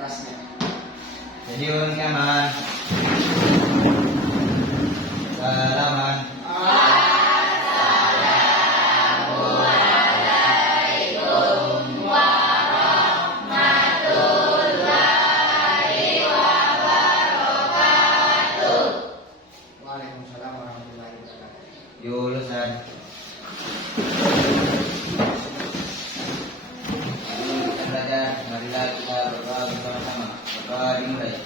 kerasnya. Yun kaman. Salaman. Waalaikumsalam warahmatullahi wabarakatuh. Yulusan. Kita belajar. Marilah kita berdoa bersama-sama. Berdoa dimulai.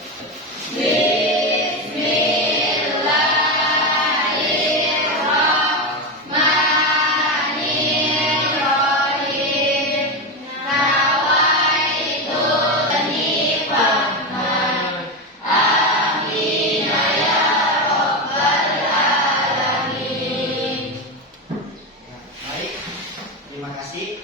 Baik, terima kasih.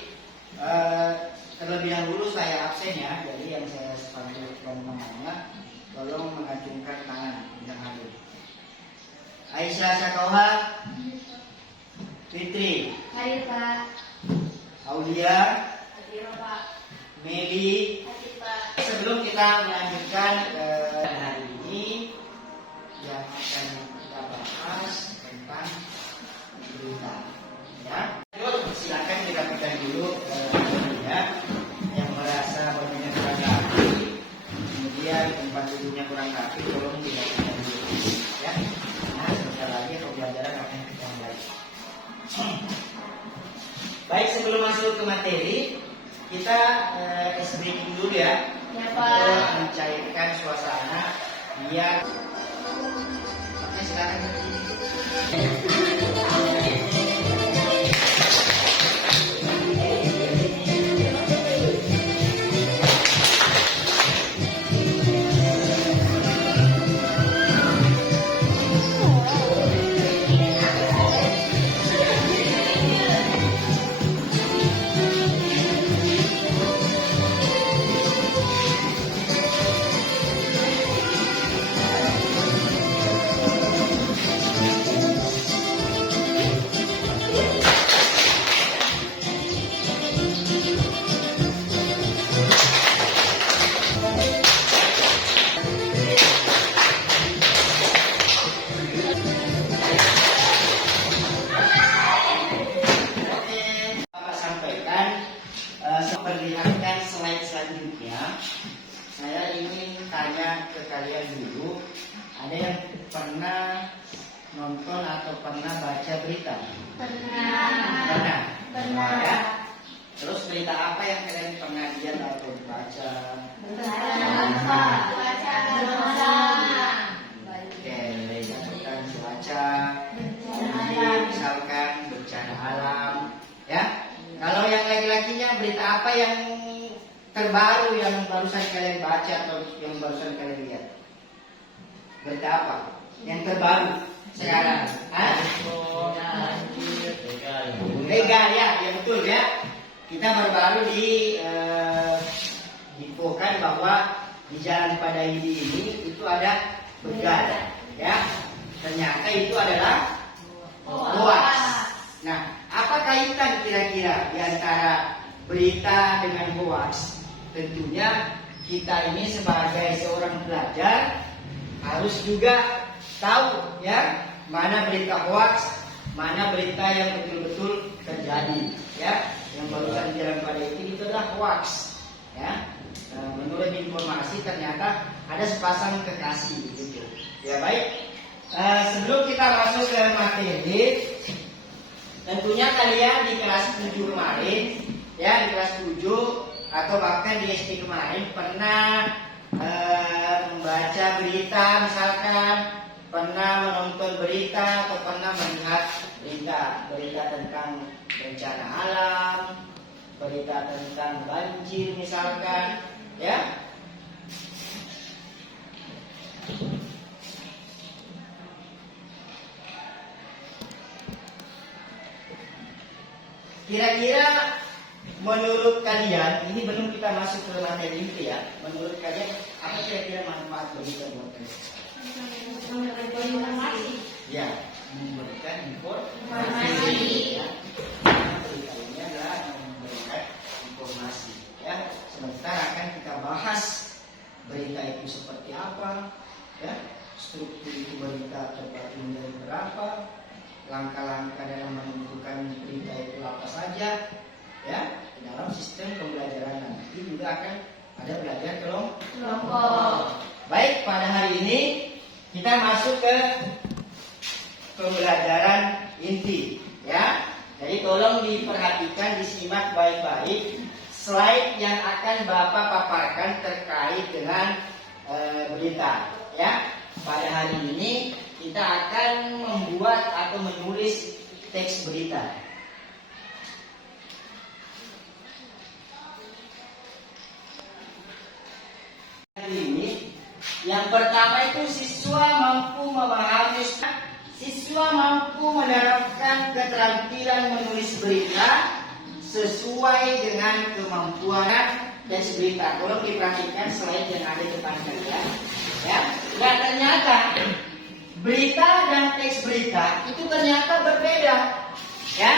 Terlebih dahulu saya absen ya, jadi yang saya panggilkan namanya, tolong mengacungkan tangan yang hadir. Aisyah Sakauha, Fitri, Hadir Pak. Aulia, Hadir Pak. Meli. Hadir Pak. Sebelum kita melanjutkan hari ini, yang akan kita bahas tentang berita. Ya, silakan dirapikan dulu ya. Yang merasa badannya kurang rapi, kemudian tempat duduknya kurang rapi, tolong dirapikan dulu. Ya, nah sebentar lagi pembelajaran akan kita mulai. Baik, sebelum masuk ke materi, kita ice breaking dulu ya. Ya, Pak. Untuk mencairkan suasana biar. Oke, silakan. Bapak sampaikan, memperlihatkan slide selanjutnya. Saya ingin tanya ke kalian dulu, ada yang pernah nonton atau pernah baca berita? Pernah. Pernah. Ya. Terus berita apa yang kalian pernah lihat atau baca? Oke, tentang cuaca, misalkan bencana alam, ya. Kalau yang laki-lakinya berita apa yang terbaru yang barusan kalian baca atau yang barusan kalian lihat? Berita apa? Yang terbaru sekarang? Hah? Legal ya, ya betul ya. Kita baru-baru diinfokan bahwa di Jalan Padaidi ini itu ada begal, ya. Ternyata itu adalah hoax. Nah, apa kaitan kira-kira di antara berita dengan hoax? Tentunya kita ini sebagai seorang pelajar harus juga tahu ya mana berita hoax, mana berita yang betul-betul terjadi, ya. Yang barusan Jalan Padaidi itu adalah hoax, ya. Menurut informasi ternyata ada sepasang kekasih gitu. Ya baik. Sebelum kita masuk ke materi, tentunya kalian di kelas 7 kemarin, ya di kelas 7 atau bahkan di SD kemarin pernah membaca berita, misalkan pernah menonton berita atau pernah melihat berita tentang bencana alam, berita tentang banjir misalkan, ya. Kira-kira menurut kalian, ini belum kita masuk ke materi itu ya. Menurut kalian apa kira-kira manfaat berita buat kalian? Ya, memberikan informasi. Ya. Berita ini adalah memberikan informasi. Ya, sebentar akan kita bahas itu seperti apa, ya, struktur itu berita terbagi menjadi berapa, langkah-langkah dalam menentukan berita itu apa saja, ya, dalam sistem pembelajaran nanti juga akan ada belajar kelompok. Baik, pada hari ini kita masuk ke pembelajaran inti, ya. Jadi tolong diperhatikan, disimak baik-baik slide yang akan Bapak paparkan terkait dengan berita, ya. Pada hari ini kita akan membuat atau menulis teks berita. Ini yang pertama itu siswa mampu memahami, siswa mampu menerapkan keterampilan menulis berita sesuai dengan kemampuan teks berita. Tolong diperhatikan slide yang ada di depan kalian, ya. Dan ternyata berita dan teks berita itu ternyata berbeda, ya.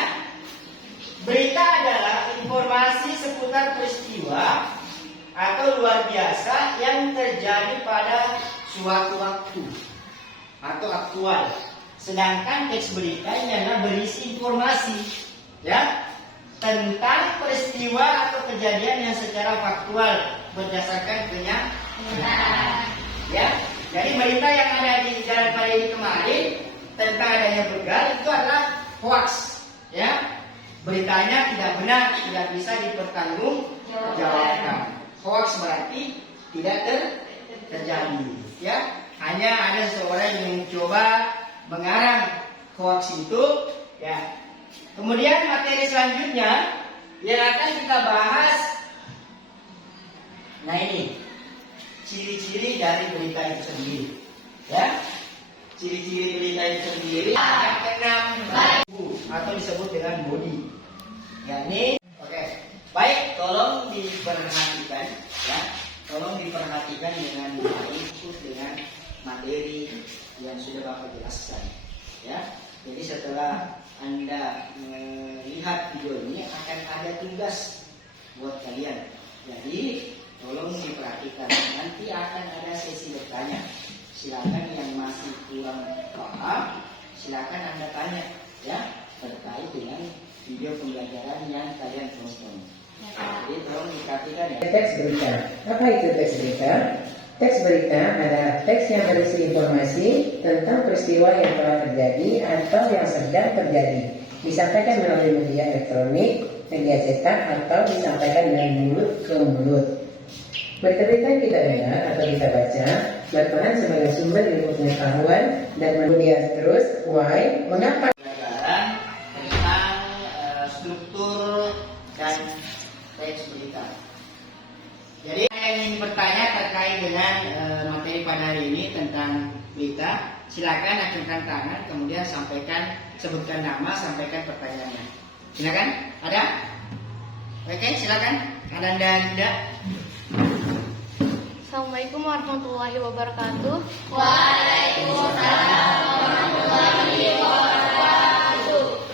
Berita adalah informasi seputar peristiwa atau luar biasa yang terjadi pada suatu waktu atau aktual. Sedangkan teks berita ini adalah berisi informasi, ya, tentang peristiwa atau kejadian yang secara faktual berdasarkan kenyataan. Ya, jadi berita yang ada di Jalan Padi kemarin tentang adanya begal itu adalah hoax, ya. Beritanya tidak benar, tidak bisa dipertanggungjawabkan. Hoax berarti tidak terjadi, ya. Hanya ada seorang yang mencoba mengarang hoax itu, ya. Kemudian materi selanjutnya yang akan kita bahas, nah ini ciri-ciri dari berita itu sendiri, ya. Ciri-ciri berita itu sendiri yang keenam atau disebut dengan body. Ya, ini oke. Baik, tolong diperhatikan, ya. Tolong diperhatikan dengan baik dengan materi yang sudah Bapak jelaskan, ya. Jadi setelah Anda melihat video ini akan ada tugas buat kalian. Jadi tolong diperhatikan. Nanti akan ada sesi bertanya. Silakan yang masih kurang paham, silakan Anda tanya, ya, terkait dengan video pembelajaran yang kalian tonton. Jadi tolong diperhatikan, ya. Teks berita. Apa itu teks berita? Teks berita adalah teks yang berisi informasi tentang peristiwa yang telah terjadi atau yang sedang terjadi. Disampaikan melalui media elektronik, media cetak, atau disampaikan dengan mulut ke mulut. Berita-berita yang kita dengar atau kita baca berperan sebagai sumber ilmu pengetahuan dan media terus. Why? Mengapa? Pelajaran tentang struktur dan teks berita. Jadi yang ingin bertanya terkait dengan materi pada hari ini tentang berita, silakan acungkan tangan, kemudian sampaikan, sebutkan nama, sampaikan pertanyaannya. Silakan, ada? Oke, silakan. Ananda Yuda. Assalamualaikum warahmatullahi wabarakatuh. Waalaikumsalam warahmatullahi wabarakatuh.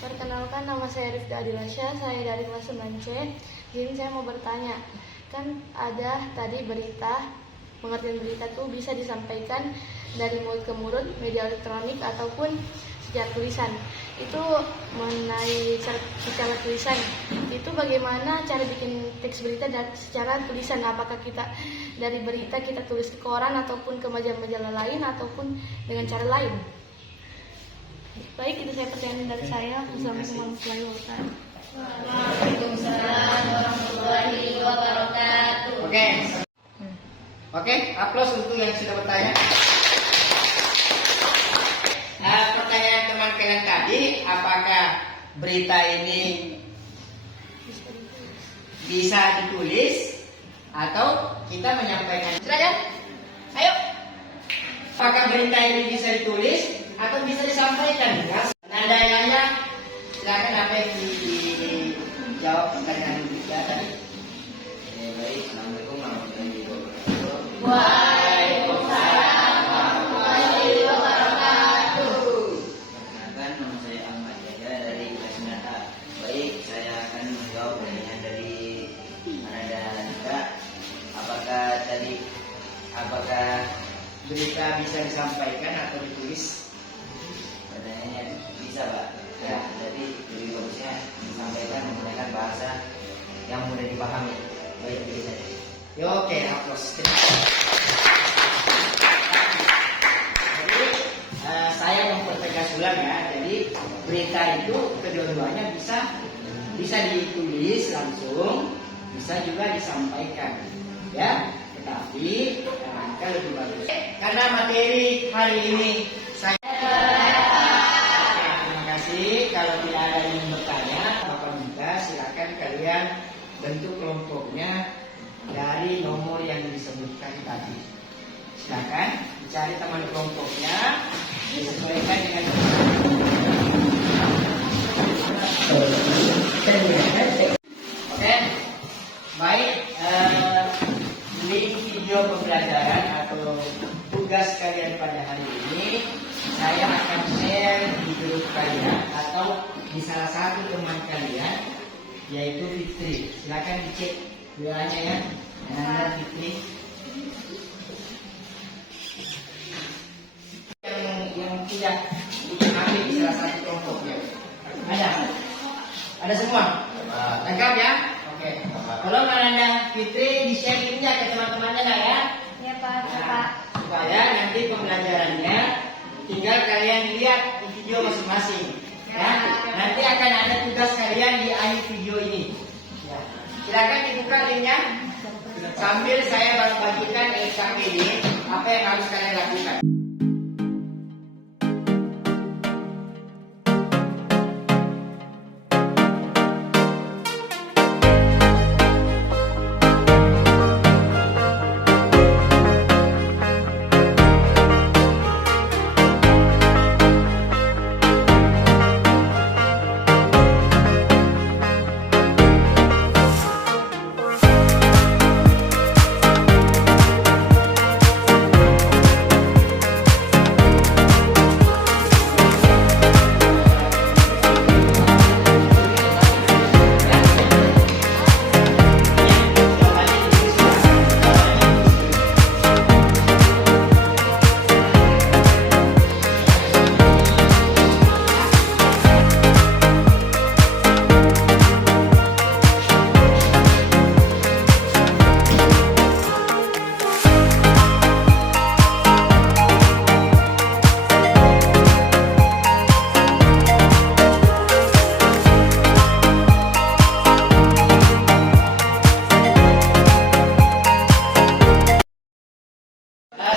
Perkenalkan, nama saya Rifda Adilasya, saya dari kelas 9C. Jadi saya mau bertanya, kan ada tadi berita, pengertian berita tuh bisa disampaikan dari mulut ke mulut, media elektronik ataupun secara tulisan. Itu mengenai secara tulisan, itu bagaimana cara bikin teks berita dan secara tulisan? Apakah kita dari berita kita tulis ke koran ataupun ke majalah-majalah lain ataupun dengan cara lain? Baik, itu saya pertanyaan dari saya. Wassalamualaikum warahmatullahi wabarakatuh. Waalaikumsalam warahmatullahi wabarakatuh. Oke, aplaus untuk yang sudah bertanya. Pertanyaan teman kalian tadi, apakah berita ini bisa ditulis atau kita menyampaikan? Silakan, ayo. Apakah berita ini bisa ditulis atau bisa disampaikan? Nadanya, silakan apa yang dijawab pertanyaan kita tadi. Baik, assalamualaikum warahmatullahi wabarakatuh. Waalaikumsalam warahmatullahi wabarakatuh. Perkenalkan, nama saya Ahmad Yahya dari kelas 9A. Baik, saya akan menjawab pertanyaan dari Ananda Nita. Apakah tadi berita bisa disampaikan atau ditulis? Pertanyaannya bisa Pak. Ya. Jadi lebih bagusnya disampaikan menggunakan bahasa yang mudah dipahami. Baik, bisa. Ya, oke, hapus. Jadi saya mempertegas ulang ya. Jadi berita itu kedua-duanya bisa ditulis langsung, bisa juga disampaikan. Ya, tetapi angka lebih bagus. Karena materi hari ini saya terima kasih. Kalau tidak ada yang bertanya, Bapak minta silakan kalian bentuk kelompoknya dari nomor yang disebutkan tadi. Silakan dicari teman kelompoknya, disesuaikan dengan oke. Baik, link video pembelajaran atau tugas kalian pada hari ini saya akan share di grup kalian atau di salah satu teman kalian, yaitu Fitri. Silakan dicek WA-nya ya. Nah, Fitri. Yang tidak ambil di salah satu kelompoknya. Ada semua? Lengkap ya? Oke. Kalau Mananda Fitri di-share linknya ke teman-temannya lah ya. Ya Pak. Nah, supaya nanti pembelajarannya tinggal kalian lihat di video masing-masing. Ya. Nanti akan ada tugas kalian di akhir video ini. Ya. Silakan dibuka linknya sambil saya bagikan SKPD apa yang harus kalian lakukan.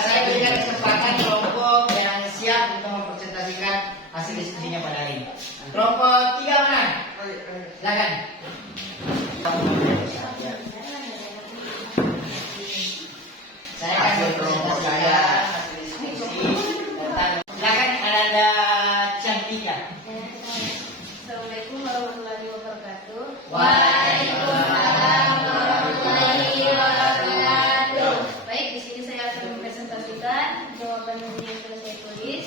Saya berikan kesempatan kelompok yang siap untuk mempresentasikan hasil diskusinya pada hari ini. Kelompok 3 mana? Silakan. Saya akan kelompok saya hasil diskusi tentang. Silakan ada Cantika. Assalamualaikum warahmatullahi wabarakatuh. Waalaikumsalam warahmatullahi wabarakatuh. Baik, di sini saya akan mempresentasikan jawaban yang sudah saya tulis.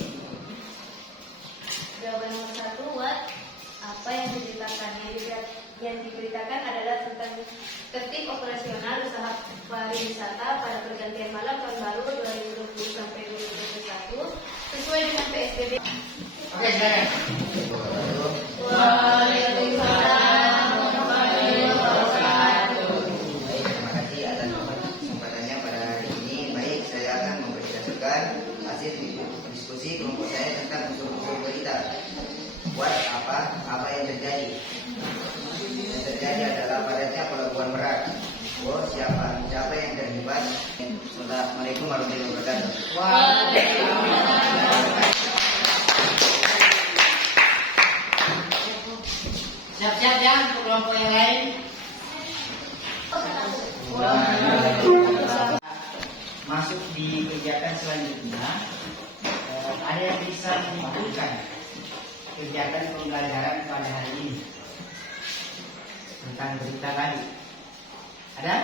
Jawaban nomor 1, what? Apa yang diberitakan? Yang diberitakan adalah tentang tertib operasional usaha pariwisata pada pergantian malam tahun baru 2020 sampai 2021 sesuai dengan PSBB. Oke, silakan. Waalaikumsalam warahmatullahi wabarakatuh. Baik, terima kasih atas kesempatannya pada hari ini. Baik, saya akan mempresentasikan hasil diskusi kelompok saya tentang unsur-unsur berita. Buat apa yang terjadi? Yang terjadi adalah padatnya pelabuhan Merak. Siapa yang terlibat? Assalamualaikum warahmatullahi wabarakatuh. Siap-siap ya untuk kelompok yang lain. Masuk di kegiatan selanjutnya, ada yang bisa menyimpulkan kegiatan pembelajaran pada hari ini tentang berita tadi. Ada?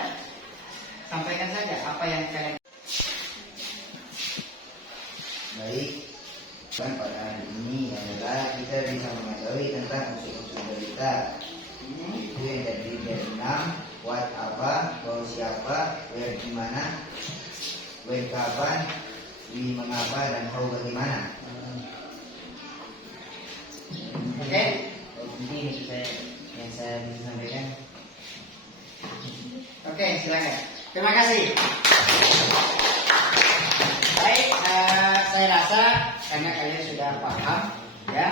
Sampaikan saja apa yang kalian. Baik, kan pada hari ini adalah kita bisa mengetahui tentang unsur-unsur berita. Itu yang terdiri dari 6, what apa, bahwa siapa, where di mana, when kapan, ini mengapa dan tahu bagaimana. Oke? Ini yang saya bisa sampaikan. Oke, silakan. Terima kasih. Baik, saya rasa karena kalian sudah paham, ya.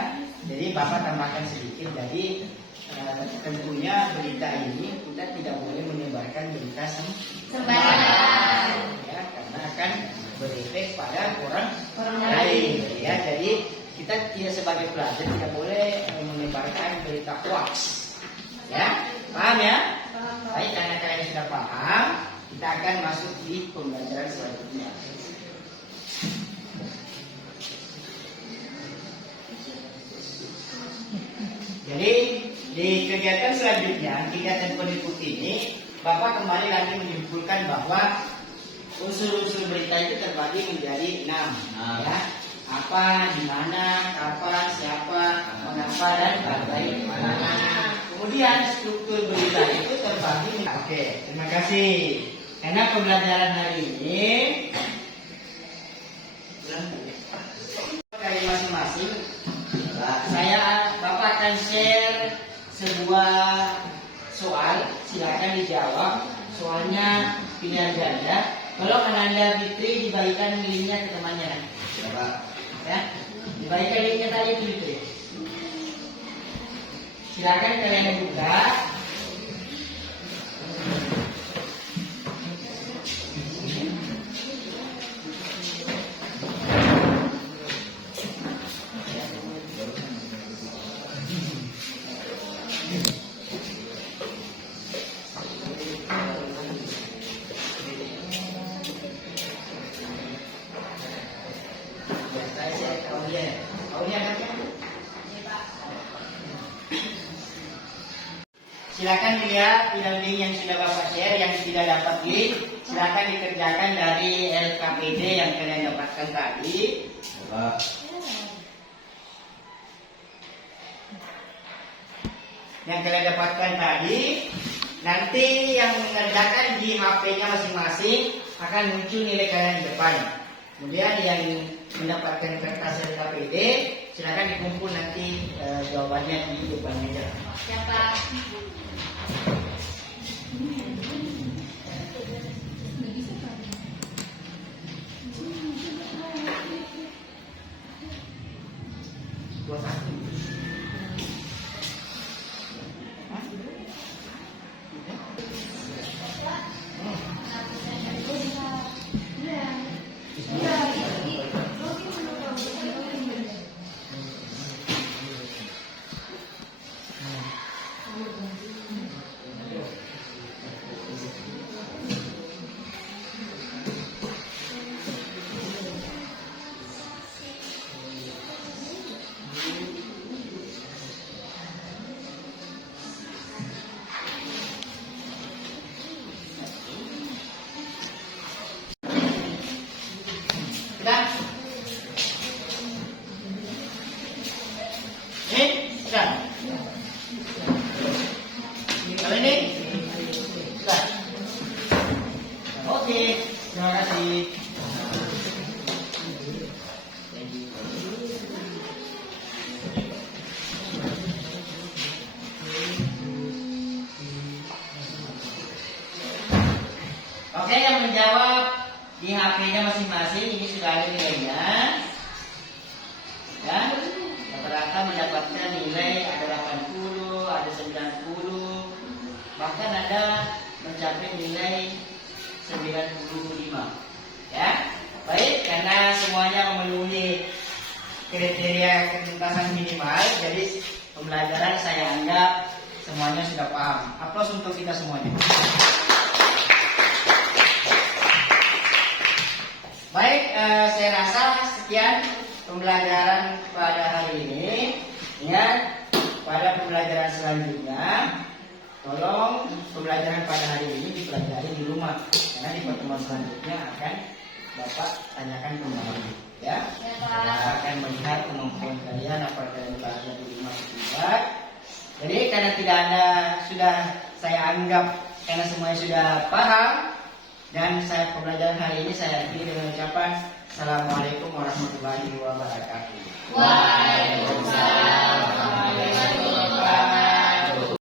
Jadi Bapak tambahkan sedikit. Jadi tentunya berita ini kita tidak boleh menyebarkan berita sembarangan, ya, karena akan berefek pada orang lain. Ya, jadi kita tidak sebagai pelajar tidak boleh menyebarkan berita hoax. Ya, paham ya? Baik, karena kalian sudah paham, kita akan masuk di pembelajaran selanjutnya. Jadi di kegiatan selanjutnya, kegiatan penelitian ini, Bapak kembali lagi menyimpulkan bahwa unsur-unsur berita itu terbagi menjadi 6, ya. Apa, di mana, kapan, siapa, mengapa, dan bagaimana. Kemudian struktur berita itu terbagi. Oke, terima kasih. Karena pembelajaran hari ini dari masing-masing, Bapak akan share sebuah soal. Silakan dijawab. Soalnya pilihan ganda. Kalau Ananda Fitri dibagikan linknya ke temannya. Ya, dibagikan linknya tadi itu Fitri. Silakan kalian buka. Silakan dilihat link yang sudah Bapak share, yang tidak dapat link silakan dikerjakan dari LKPD yang kalian dapatkan tadi. Yang kalian dapatkan tadi, nanti yang mengerjakan di HP-nya masing-masing akan muncul nilai kalian di depan. Kemudian yang mendapatkan kertas LKPD silakan dikumpul nanti jawabannya di depan meja. Siapa? Sudah? Ini? Sudah? Kalau ini? Sudah? Oke, terima kasih. Oke, yang menjawab di HP-nya masing-masing ini sudah ada nilainya. Ya, rata-rata mendapatkan nilai ada 80, ada 90, bahkan ada mencapai nilai 95. Ya, baik, karena semuanya memenuhi kriteria ketuntasan minimal, jadi pembelajaran saya anggap semuanya sudah paham. Aplaus untuk kita semuanya. Baik, saya rasa sekian pembelajaran pada hari ini. Ingat, pada pembelajaran selanjutnya, tolong pembelajaran pada hari ini dipelajari di rumah, karena di pertemuan selanjutnya akan Bapak tanyakan kembali, ya. Kita akan melihat kemampuan kalian apakah kalian belajar di rumah atau tidak. Jadi karena tidak ada, sudah saya anggap karena semuanya sudah paham. Dan saya pembelajaran hari ini saya akhiri dengan ucapan Assalamualaikum warahmatullahi wabarakatuh. Waalaikumsalam.